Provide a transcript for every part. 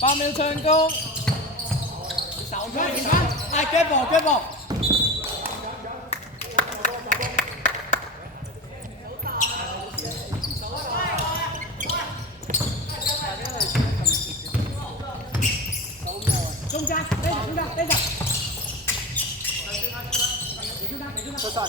8秒進攻。腳步。中間，出手，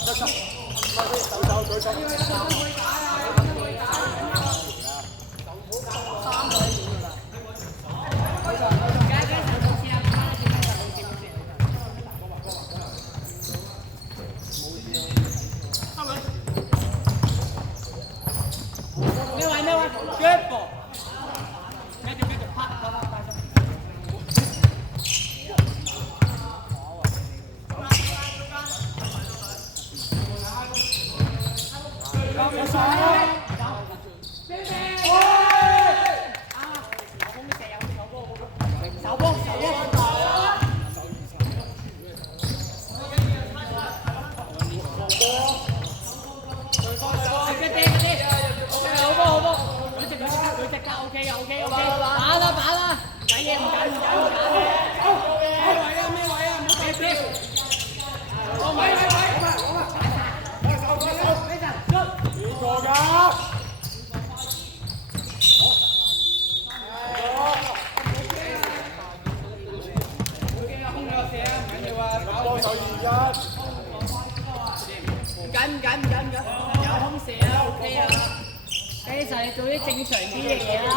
唔緊，有空射啊 ，OK 啊。其實你做啲正常啲嘅嘢啦。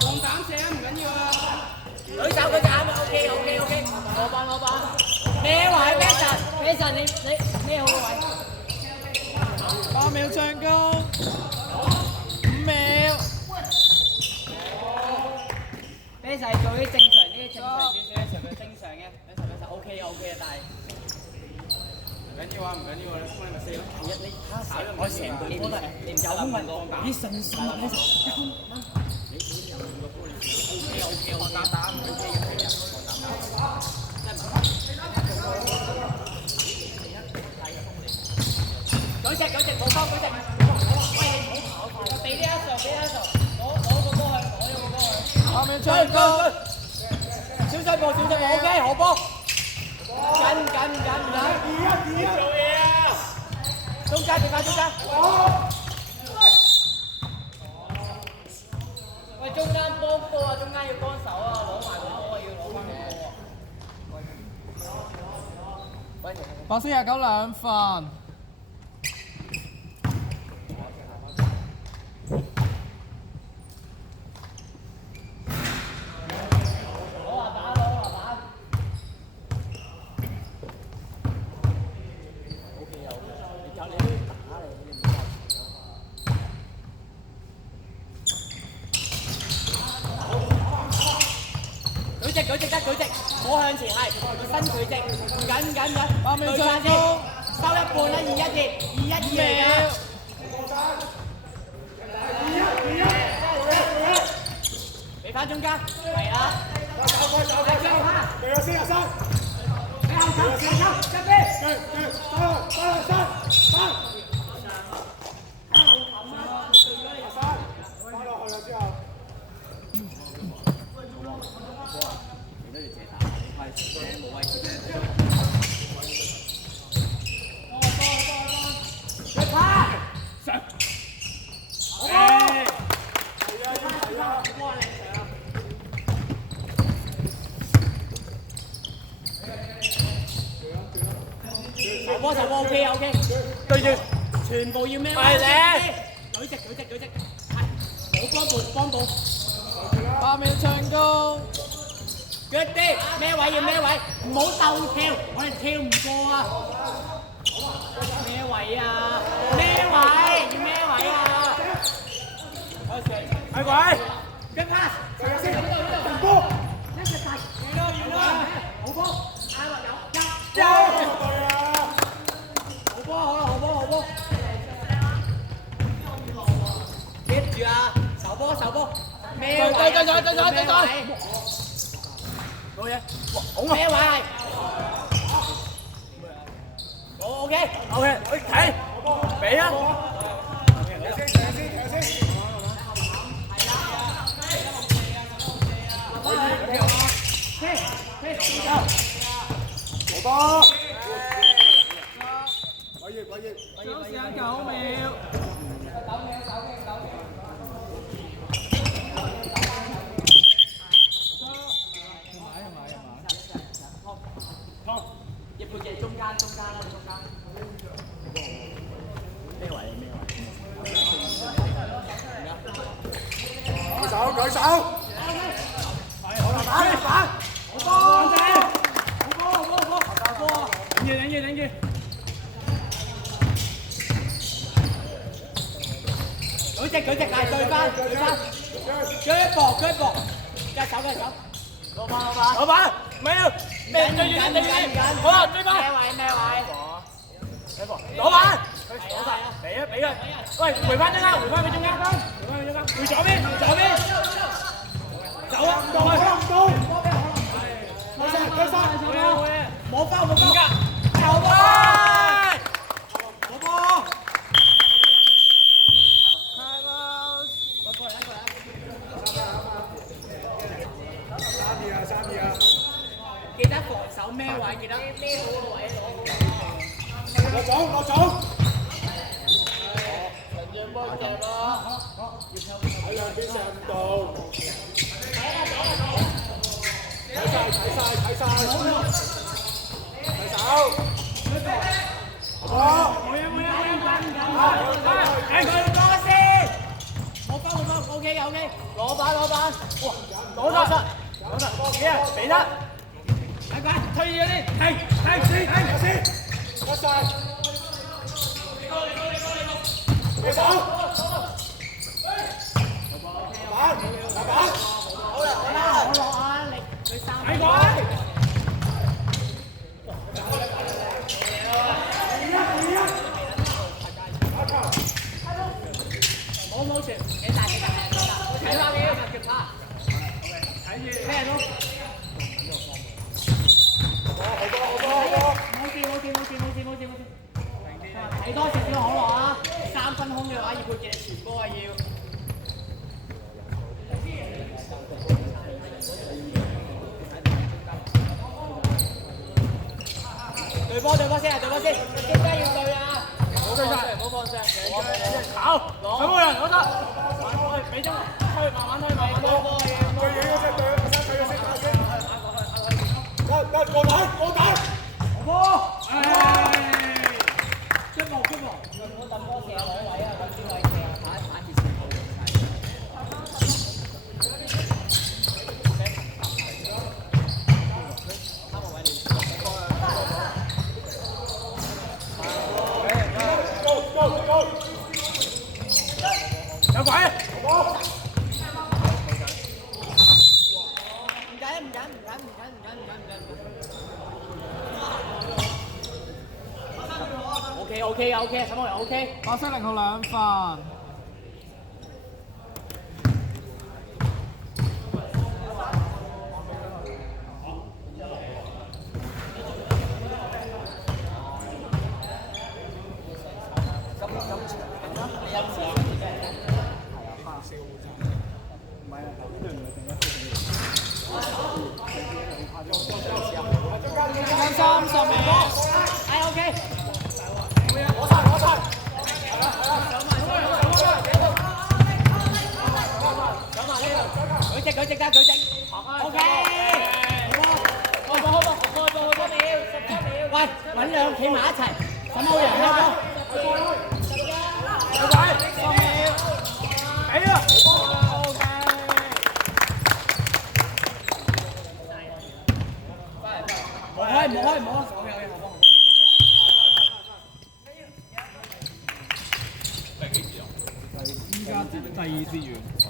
放膽射啊，唔緊要啊。舉手佢就啱啊 ，OK。攞棒。咩位 ？Mason 你咩好位？8秒進攻，5秒。Mason 做啲正常啲，正常少少嘅，全部正常嘅，OK 啊，但係。唔緊要啊，你衝你咪射咯。係啊，我成隊波都係，你有空運動，你順勢啊，你OK，我打，OK 嘅。舉直冇幫舉直。喂，你唔好跑，俾呢一數，攞個波去。後面進攻，小細步 ，OK， 好波。緊，做嘢啊！中間，喂，中間幫波啊！中間要幫手啊！攞埋個波，要攞翻個波啊！8分29兩分。舉直，唔好向前，係伸舉直，緊，對下先，收一半啦，2-1嚟㗎。俾翻中間，係啦。俾我先啊，收。俾後手，一邊。波 OK， 對住，全部要咩？係你。舉直，係。幫步。8秒長攻。腳啲咩位要咩位，唔好鬥跳，我哋跳唔過啊！咩位啊？咩位？要咩位啊？係鬼！跟 pass， 波！一隻大，好波，啱啦有，好波好波，keep 住啊！手波，咩位？對！冇嘢，咩位？好 OK，睇，俾啊！好波！總時間9秒。入背脊中間啦，中間。咩位？舉手！反！好波！頂住！舉隻，係對翻，腳膊，隻手，老闆，唔係啊，好啦，追翻。咩位？老闆，係啊！俾佢，喂，回翻去中間，回左邊，走啊，唔到，冇包，球波！記得防守咩位？記得咩好個位攞。落走！陳俊幫正啦。喺兩邊射唔到。睇晒！手！冇嘢！睇佢攞先，冇包 ，OK，攞板，哇，攞得，咩啊？俾得！快推咗先，停！甩晒！隻手！板！好啦，我落啊，你3睇鬼！冇傳，幾大，睇翻你個腳趴，睇住咩咯？冇掂，睇多少少可樂啊！3分空嘅話，要背脊傳波啊要。對波先，中間要對啊！唔好放射，跑！有冇人？攞得！俾中，慢慢推。對嘢嗰隻對先。得過板！好波！出幕，我揼波射攞位啊，揾啲位射啊，反住前步。有鬼！唔緊。OK，沈浩陽 OK。白色0號2分。30秒。係 OK。舉直，OK。開波，喂，揾兩企埋一齊，沈浩陽開波。有鬼！10秒，俾啊！唔好開唔好開，我有嘢我幫。依家第二節完。